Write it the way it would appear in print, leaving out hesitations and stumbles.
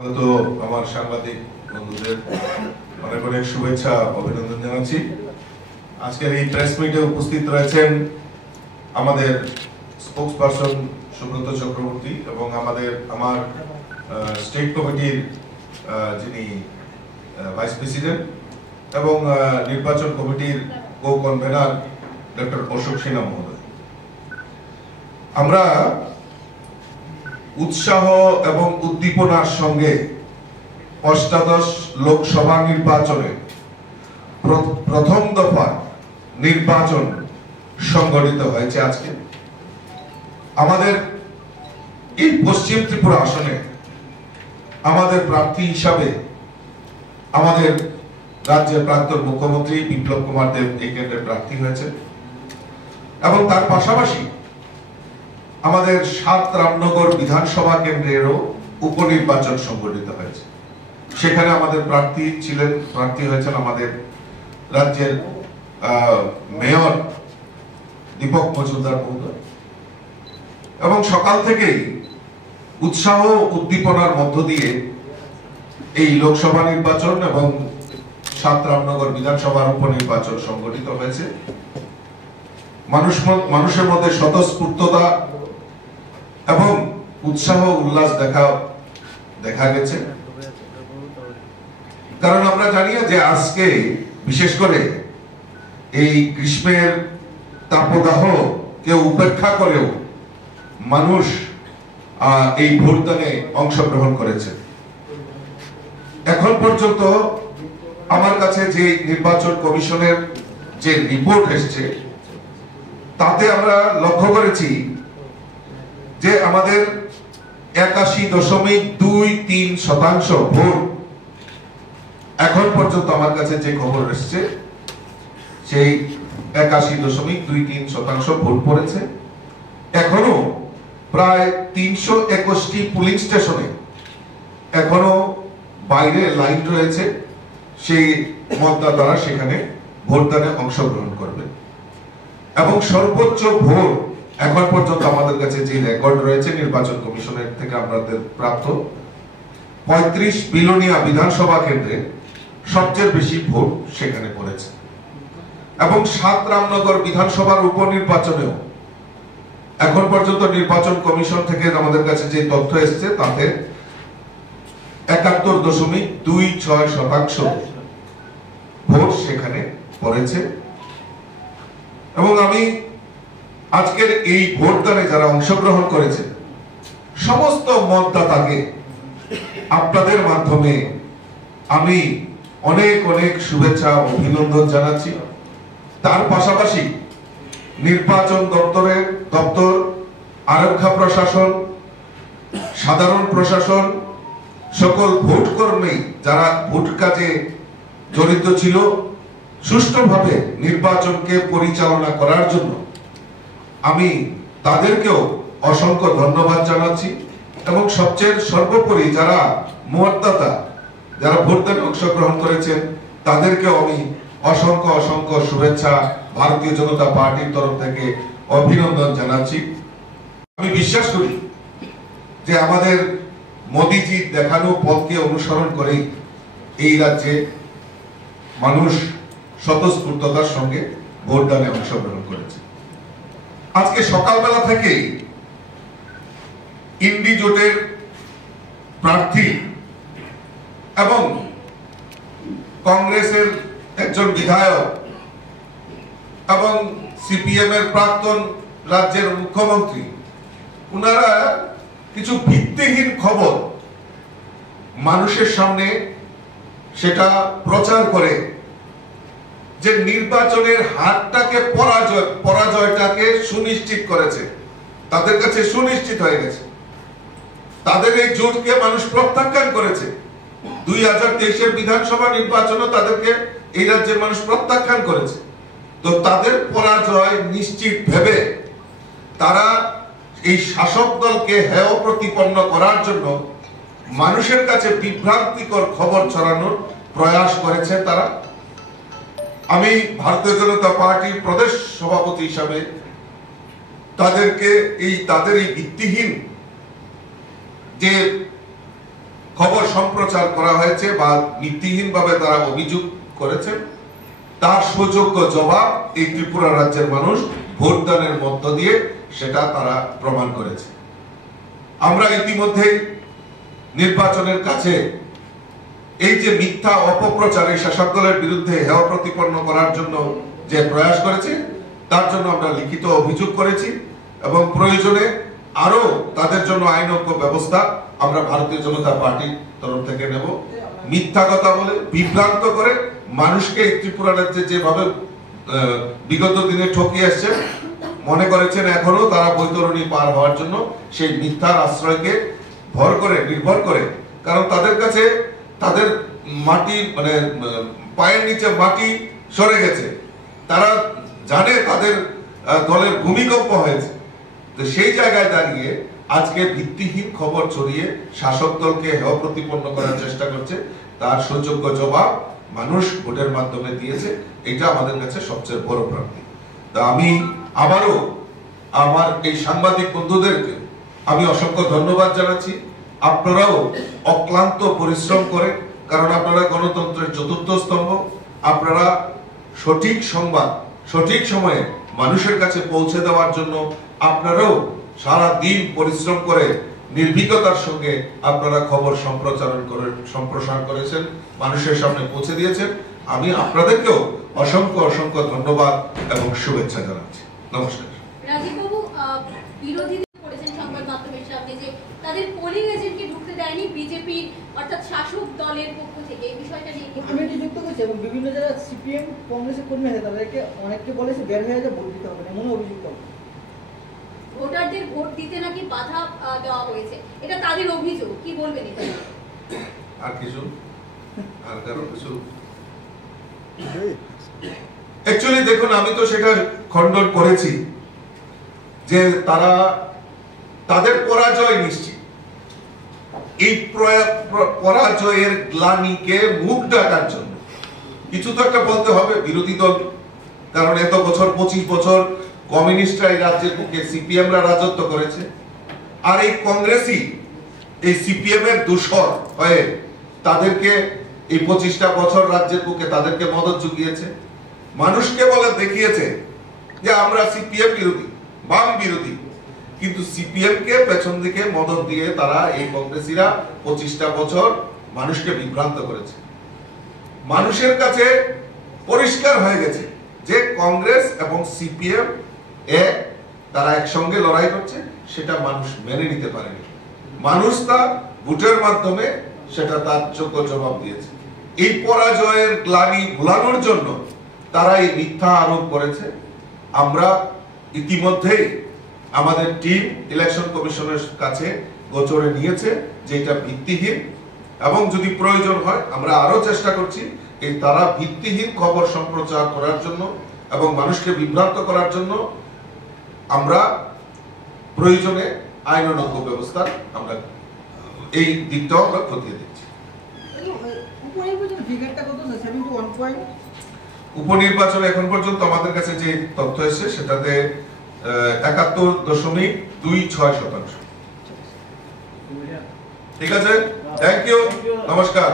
তো আমার সাংবাদিক বন্ধুদের অনেক অনেক শুভেচ্ছা অভিনন্দন জানাচ্ছি। আজকের এই প্রেস মিটে উপস্থিত রয়েছেন আমাদের স্পোকসপারসন সুব্রত চক্রবর্তী এবং আমার স্টেট কমিটির যিনি ভাইস প্রেসিডেন্ট এবং নির্বাচন কমিটির co convener doctor Ashok Sinha মহোদয়। আমরা উৎসাহ এবং উদ্দীপনার সঙ্গে অষ্টাদশ লোকসভা নির্বাচনে প্রথম দফা নির্বাচন সংগঠিত হয়েছে আজকে আমাদের এই পশ্চিম ত্রিপুরা আসনে। আমাদের প্রার্থী হিসাবে আমাদের রাজ্যের প্রাক্তন মুখ্যমন্ত্রী বিপ্লব কুমার দেব এই কেন্দ্রে প্রার্থী হয়েছে এবং তার পাশাপাশি আমাদের ৭ রামনগর বিধানসভা কেন্দ্রেরও উপনির্বাচন সংগঠিত হয়েছে। সেখানে আমাদের প্রার্থী হয়েছেন আমাদের রাজ্যের মেয়র দীপক মজুমদার মহোদয় এবং সকাল থেকেই উৎসাহ উদ্দীপনার মধ্য দিয়ে এই লোকসভা নির্বাচন এবং ৭ রামনগর বিধানসভার উপনির্বাচন সংগঠিত হয়েছে। মানুষের মধ্যে স্বতঃস্ফূর্ততা এবং উৎসাহ উল্লাস দেখা গেছে, কারণ আমরা জানি যে আজকে বিশেষ করে এই গ্রীষ্মের তাপদাহ কে উপেক্ষা করেও মানুষ এই ভোটদানে অংশগ্রহণ করেছে। এখন পর্যন্ত আমার কাছে যে নির্বাচন কমিশনের যে রিপোর্ট এসেছে তাতে আমরা লক্ষ্য করেছি যে আমাদের ৮১.23% ভোট এখন পর্যন্ত আমার কাছে যে খবর এসেছে সেই ৮১.23% ভোট পড়েছে। এখনো প্রায় ৩২১টি পুলিং স্টেশনে এখনো বাইরে লাইন রয়েছে, সেই মতদাতারা সেখানে ভোটদানে অংশগ্রহণ করবে এবং সর্বোচ্চ ভোট এখন পর্যন্ত আমাদের কাছে যে রেকর্ড রয়েছে নির্বাচন কমিশনের থেকে আমাদের প্রাপ্ত ৩৫ বিলোনিয়া বিধানসভা কেন্দ্রে সবচেয়ে বেশি ভোট সেখানে পড়েছে এবং ৭ রামনগর বিধানসভার উপনির্বাচনেও এখন পর্যন্ত নির্বাচন কমিশন থেকে আমাদের কাছে যে তথ্য এসেছে তাতে ৭১.26% ভোট সেখানে পড়েছে এবং আমি আজকের এই ভোটদানে যারা অংশগ্রহণ করেছে সমস্ত মতদাতাকে আপনাদের মাধ্যমে আমি অনেক অনেক শুভেচ্ছা অভিনন্দন জানাচ্ছি। তার পাশাপাশি নির্বাচন দপ্তর, আরক্ষা প্রশাসন, সাধারণ প্রশাসন, সকল ভোট কর্মী যারা ভোট কাজে জড়িত ছিল সুষ্ঠুভাবে নির্বাচনকে পরিচালনা করার জন্য আমি তাদেরকেও অসংখ্য ধন্যবাদ জানাচ্ছি এবং সবচেয়ে সর্বোপরি যারা মতদাতা যারা ভোটদানে অংশগ্রহণ করেছেন তাদেরকেও আমি অসংখ্য অসংখ্য শুভেচ্ছা ভারতীয় জনতা পার্টির তরফ থেকে অভিনন্দন জানাচ্ছি। আমি বিশ্বাস করি যে আমাদের মোদিজির দেখানো পথকে অনুসরণ করে এই রাজ্যে মানুষ স্বতঃস্ফূর্ততার সঙ্গে ভোটদানে অংশগ্রহণ করেছে। আজকে সকালবেলা থেকে ইন্ডি জোটের প্রার্থী এবং কংগ্রেসের একজন বিধায়ক এবং সিপিএম এর প্রাক্তন রাজ্যের মুখ্যমন্ত্রী ওনারা কিছু ভিত্তিহীন খবর মানুষের সামনে সেটা প্রচার করে যে নির্বাচনের হারটাকে পরাজয়টাকে সুনিশ্চিত করেছে, তাদের কাছে সুনিশ্চিত হয়ে গেছে, তাদের এই জোটকে মানুষ প্রত্যাখ্যান করেছে। ২০২৩-এর বিধানসভা নির্বাচনে তাদেরকে এই রাজ্যের মানুষ প্রত্যাখ্যান করেছে। তো তাদের পরাজয় নিশ্চিত ভেবে তারা এই শাসক দলকে হেয় প্রতিপন্ন করার জন্য মানুষের কাছে বিভ্রান্তিকর খবর ছড়ানোর প্রয়াস করেছে তারা। আমি ভারতীয় জনতা পার্টির প্রদেশ সভাপতি হিসাবে তাদের এই ভিত্তিহীন যে খবর সম্প্রচার করা হয়েছে বা ভিত্তিহীনভাবে তারা অভিযোগ করেছেন, তার সুযোগ্য জবাব এই ত্রিপুরা রাজ্যের মানুষ ভোটদানের মধ্য দিয়ে সেটা তারা প্রমাণ করেছে। আমরা ইতিমধ্যে নির্বাচনের কাছে এই যে মিথ্যা অপপ্রচার এই শাসক দলের বিরুদ্ধে হেয় প্রতিপন্ন করার জন্য যে প্রয়াস করেছে, তার জন্য আমরা লিখিত অভিযোগ করেছি এবং প্রয়োজনে আরো তাদের জন্য আইনজ্ঞ ব্যবস্থা আমরা ভারতীয় জনতা পার্টির তরফ থেকে নেব। মিথ্যা কথা বলে বিভ্রান্ত করে মানুষকে ত্রিপুরা রাজ্যে যেভাবে বিগত দিনে ঠকিয়ে আসছে, মনে করেছেন এখনো তারা বৈতরণী পার হওয়ার জন্য সেই মিথ্যার আশ্রয়কে নির্ভর করে, কারণ তাদের কাছে তাদের মাটি মানে পায়ের নিচে মাটি সরে গেছে, তারা জানে তাদের দলের ভূমিকম্প হয়েছে। তো সেই জায়গায় দাঁড়িয়ে আজকে ভিত্তিহীন খবর ছড়িয়ে শাসক দলকে হেয় প্রতিপন্ন করার চেষ্টা করছে, তার সুযোগ্য জবাব মানুষ ভোটের মাধ্যমে দিয়েছে। এটা আমাদের কাছে সবচেয়ে বড় প্রাপ্তি। তা আমি আবারও আমার এই সাংবাদিক বন্ধুদেরকে আমি অসংখ্য ধন্যবাদ জানাচ্ছি। আপনারাও অক্লান্ত পরিশ্রম করে, কারণ আপনারা গণতন্ত্রের চতুর্থ স্তম্ভ, আপনারা সঠিক সংবাদ সঠিক সময়ে মানুষের কাছে পৌঁছে দেওয়ার জন্য আপনারাও সারা দিন পরিশ্রম করে নির্ভীকতার সঙ্গে আপনারা খবর সম্প্রসার করেছেন, মানুষের সামনে পৌঁছে দিয়েছেন। আমি আপনাদেরকেও অসংখ্য অসংখ্য ধন্যবাদ এবং শুভেচ্ছা জানাচ্ছি। নমস্কার। রাজীব বাবু, বিরোধীরা করেছেন সংবাদ মাধ্যমের সামনে যে তাদের পোলিং এজেন্টকে ঢুকতে দেয়নি বিজেপির অর্থাৎ শাসক দলের পক্ষ থেকে, এই বিষয়টা নিয়ে আমি এটি যুক্ত করছি এবং বিভিন্ন যারা সিপিএম কংগ্রেসের কর্মী আছে তাদেরকে অনেককে বলেছে বের হয়ে যা ভোট দিতে হবে না, এমন অভিযোগ করে। ভোটারদের ভোট দিতে নাকি বাধা দেওয়া হয়েছে, এটা তাদের অভিযোগ, কি বলবেন এটা? আর কিছু আর কারো কিছু অ্যাকচুয়ালি দেখুন, আমি তো সেটা খণ্ডন করেছি যে তারা তাদের পরাজয় নিশ্চিত। এই পরাজয়ের গ্লানিকে মুখ ঢাকার জন্য কিছু তো একটা বলতে হবে বিরোধী দল, কারণ এত বছর 25 বছর কমিউনিস্টরা এই রাজ্যের বুকে সিপিএমরা রাজত্ব করেছে, আর এই কংগ্রেসই এই সিপিএম এর দূষর হয়ে তাদেরকে এই 25টা বছর রাজ্যের বুকে তাদেরকে মদত জুগিয়েছে, মানুষকে বলে দেখিয়েছে যে আমরা সিপিএম বিরোধী, বাম বিরোধী, কিন্তু সিপিএম কে পেছন দিকে মদত দিয়ে তারা এই কংগ্রেসীরা 25টা বছর মানুষকে বিভ্রান্ত করেছে। মানুষের কাছে পরিষ্কার হয়ে গেছে যে কংগ্রেস এবং সিপিএম তারা একসঙ্গে লড়াই করছে, সেটা মানুষ মেনে নিতে পারেনি। মানুষ তা ভোটের মাধ্যমে সেটা তার যোগ্য জবাব দিয়েছে। এই পরাজয়ের গ্লানি ভুলানোর জন্য তারা এই মিথ্যা আরোপ করেছে। আমরা ইতিমধ্যেই আমাদের টিম ইলেকশন কমিশনের কাছে গোচরে নিয়েছে যে এটা ভিত্তিহীন, এবং যদি প্রয়োজন হয় আমরা আরো চেষ্টা করছি এই তারা ভিত্তিহীন খবর সম্প্রচার করার জন্য এবং মানুষকে বিভ্রান্ত করার জন্য আমরা প্রয়োজনে আইনানুগ ব্যবস্থা আমরা এই দিকটাও আমরা খতিয়ে দিচ্ছি। উপনির্বাচনে এখন পর্যন্ত আমাদের কাছে যে তথ্য এসেছে সেটাতে 71.26%। ঠিক আছে, থ্যাংক ইউ, নমস্কার।